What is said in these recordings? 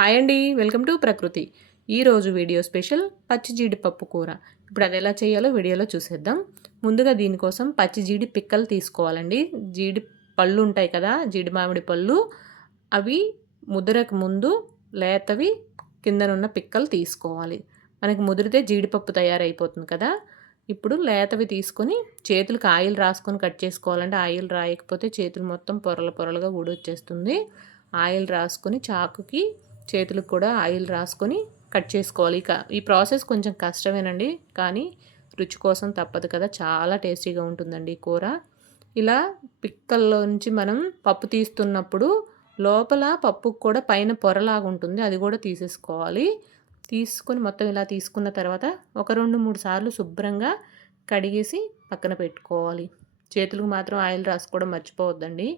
Hi అండి welcome to ప్రకృతి. ఈరోజు వీడియో స్పెషల్ పచ్చి జీడిపప్పు కూర. ఇప్పుడు అది ఎలా చేయాలో వీడియోలో చూసేద్దాం. ముందుగా దీనికోసం పచ్చి జీడి పిక్కలు తీసుకోవాలండి. జీడి పళ్ళు ఉంటాయి కదా జీడి మామిడి పళ్ళు. అవి ముదరకు ముందు లేతవి కిందనున్న పిక్కలు తీసుకోవాలి. మనకి ముదిరితే జీడిపప్పు తయారైపోతుంది కదా. ఇప్పుడు లేతవి తీసుకొని చేతులకు ఆయిల్ రాసుకొని కట్ చేసుకోవాలంటే ఆయిల్ రాయకపోతే చేతులు మొత్తం పొరల పొరలుగా ఊడొచ్చేస్తుంది. ఆయిల్ రాసుకొని చాకుకి చేతులకు కూడా ఆయిల్ రాసుకొని కట్ చేసుకోవాలి. ఇక ఈ ప్రాసెస్ కొంచెం కష్టమేనండి. కానీ రుచి కోసం తప్పదు కదా. చాలా టేస్టీగా ఉంటుందండి కూర. ఇలా పిక్కల్లో నుంచి మనం పప్పు తీస్తున్నప్పుడు లోపల పప్పుకు కూడా పైన పొరలాగా ఉంటుంది. అది కూడా తీసేసుకోవాలి. తీసుకొని మొత్తం ఇలా తీసుకున్న తర్వాత ఒక రెండు మూడు సార్లు శుభ్రంగా కడిగేసి పక్కన పెట్టుకోవాలి. చేతులకు మాత్రం ఆయిల్ రాసుకోవడం మర్చిపోవద్దండి.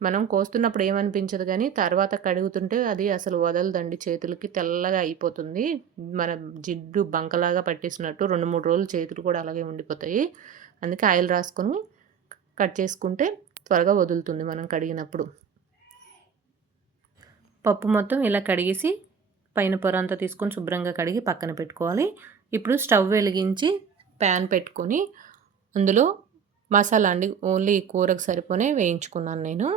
మనం కోస్తున్నప్పుడు ఏమనిపించదు కానీ తర్వాత కడుగుతుంటే అది అసలు వదలదండి. చేతులకి తెల్లగా అయిపోతుంది. మన జిడ్డు బంకలాగా పట్టేసినట్టు రెండు మూడు రోజులు చేతులు కూడా అలాగే ఉండిపోతాయి. అందుకే ఆయిల్ రాసుకొని కట్ చేసుకుంటే త్వరగా వదులుతుంది మనం కడిగినప్పుడు. పప్పు మొత్తం ఇలా కడిగేసి పైన పొర అంతా తీసుకొని శుభ్రంగా కడిగి పక్కన పెట్టుకోవాలి. ఇప్పుడు స్టవ్ వెలిగించి ప్యాన్ పెట్టుకొని అందులో మసాలా అండి ఓన్లీ కూరకు సరిపోనే వేయించుకున్నాను నేను.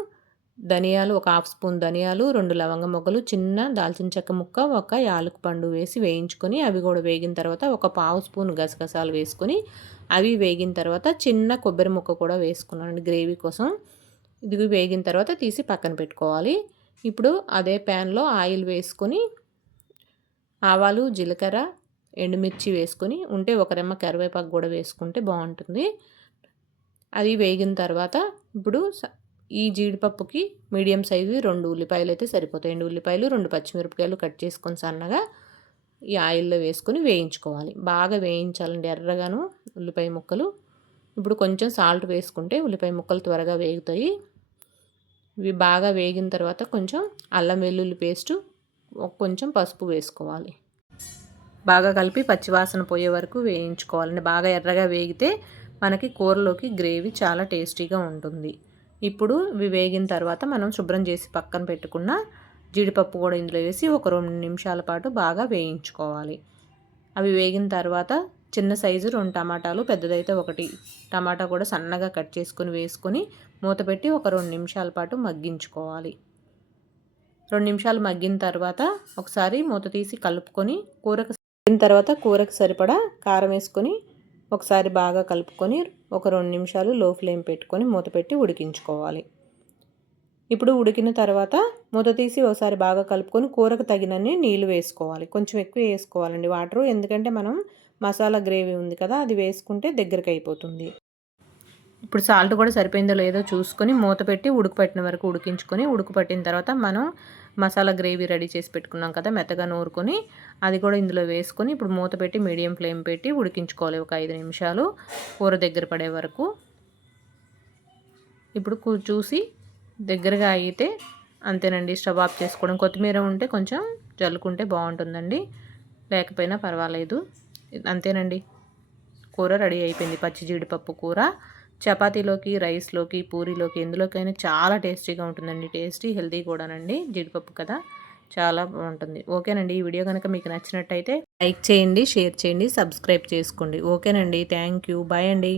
ధనియాలు ఒక హాఫ్ స్పూన్ ధనియాలు రెండు లవంగ మొగ్గలు చిన్న దాల్చిన చెక్క ముక్క ఒక యాలకు పండు వేసి వేయించుకొని అవి కూడా వేగిన తర్వాత ఒక పావు స్పూన్ గసగసాలు వేసుకొని అవి వేగిన తర్వాత చిన్న కొబ్బరి ముక్క కూడా వేసుకున్నాను గ్రేవీ కోసం. ఇది వేగిన తర్వాత తీసి పక్కన పెట్టుకోవాలి. ఇప్పుడు అదే ప్యాన్లో ఆయిల్ వేసుకొని ఆవాలు జీలకర్ర ఎండుమిర్చి వేసుకొని ఉంటే ఒక రెమ్మ కరివేపాకు కూడా వేసుకుంటే బాగుంటుంది. అది వేగిన తర్వాత ఇప్పుడు ఈ జీడిపప్పుకి మీడియం సైజు రెండు ఉల్లిపాయలు అయితే సరిపోతాయి. రెండు ఉల్లిపాయలు రెండు పచ్చిమిరపకాయలు కట్ చేసుకొని సన్నగా ఈ ఆయిల్లో వేసుకొని వేయించుకోవాలి. బాగా వేయించాలండి ఎర్రగాను ఉల్లిపాయ ముక్కలు. ఇప్పుడు కొంచెం సాల్ట్ వేసుకుంటే ఉల్లిపాయ ముక్కలు త్వరగా వేగుతాయి. ఇవి బాగా వేగిన తర్వాత కొంచెం అల్లం వెల్లుల్లి పేస్టు కొంచెం పసుపు వేసుకోవాలి. బాగా కలిపి పచ్చివాసన పోయే వరకు వేయించుకోవాలండి. బాగా ఎర్రగా వేగితే మనకి కూరలోకి గ్రేవీ చాలా టేస్టీగా ఉంటుంది. ఇప్పుడు ఇవి వేగిన తర్వాత మనం శుభ్రం చేసి పక్కన పెట్టుకున్న జీడిపప్పు కూడా ఇందులో వేసి ఒక రెండు నిమిషాల పాటు బాగా వేయించుకోవాలి. అవి వేగిన తర్వాత చిన్న సైజు రెండు టమాటాలు పెద్దదైతే ఒకటి. టమాటా కూడా సన్నగా కట్ చేసుకొని వేసుకొని మూత పెట్టి ఒక రెండు నిమిషాల పాటు మగ్గించుకోవాలి. రెండు నిమిషాలు మగ్గిన తర్వాత ఒకసారి మూత తీసి కలుపుకొని కూరకు తర్వాత కూరకు సరిపడా కారం వేసుకొని ఒకసారి బాగా కలుపుకొని ఒక రెండు నిమిషాలు లో ఫ్లేమ్ పెట్టుకొని మూత పెట్టి ఉడికించుకోవాలి. ఇప్పుడు ఉడికిన తర్వాత మూత తీసి ఒకసారి బాగా కలుపుకొని కూరకు తగినన్ని నీళ్ళు వేసుకోవాలి. కొంచెం ఎక్కువ వేసుకోవాలండి వాటరు ఎందుకంటే మనం మసాలా గ్రేవీ ఉంది కదా అది వేసుకుంటే దగ్గరికి అయిపోతుంది. ఇప్పుడు సాల్ట్ కూడా సరిపోయిందో లేదో చూసుకొని మూత పెట్టి ఉడుకుపట్టిన వరకు ఉడికించుకొని ఉడుకుపట్టిన తర్వాత మనం మసాలా గ్రేవీ రెడీ చేసి పెట్టుకున్నాం కదా మెత్తగా నూరుకొని అది కూడా ఇందులో వేసుకొని ఇప్పుడు మూత పెట్టి మీడియం ఫ్లేమ్ పెట్టి ఉడికించుకోవాలి ఒక ఐదు నిమిషాలు కూర దగ్గర పడే వరకు. ఇప్పుడు చూసి దగ్గరగా అయితే అంతేనండి స్టవ్ ఆఫ్ చేసుకోవడం. కొత్తిమీర ఉంటే కొంచెం జల్లుకుంటే బాగుంటుందండి లేకపోయినా పర్వాలేదు. అంతేనండి. కూర రెడీ అయిపోయింది పచ్చి జీడిపప్పు కూర. చపాతీలోకి రైస్లోకి పూరీలోకి ఎందులోకైనా చాలా టేస్టీగా ఉంటుందండి. టేస్టీ హెల్తీ కూడానండి. జీడిపప్పు కదా చాలా బాగుంటుంది. ఓకేనండి. ఈ వీడియో కనుక మీకు నచ్చినట్టయితే లైక్ చేయండి షేర్ చేయండి సబ్స్క్రైబ్ చేసుకోండి. ఓకేనండి. Thank you. బాయ్ అండి.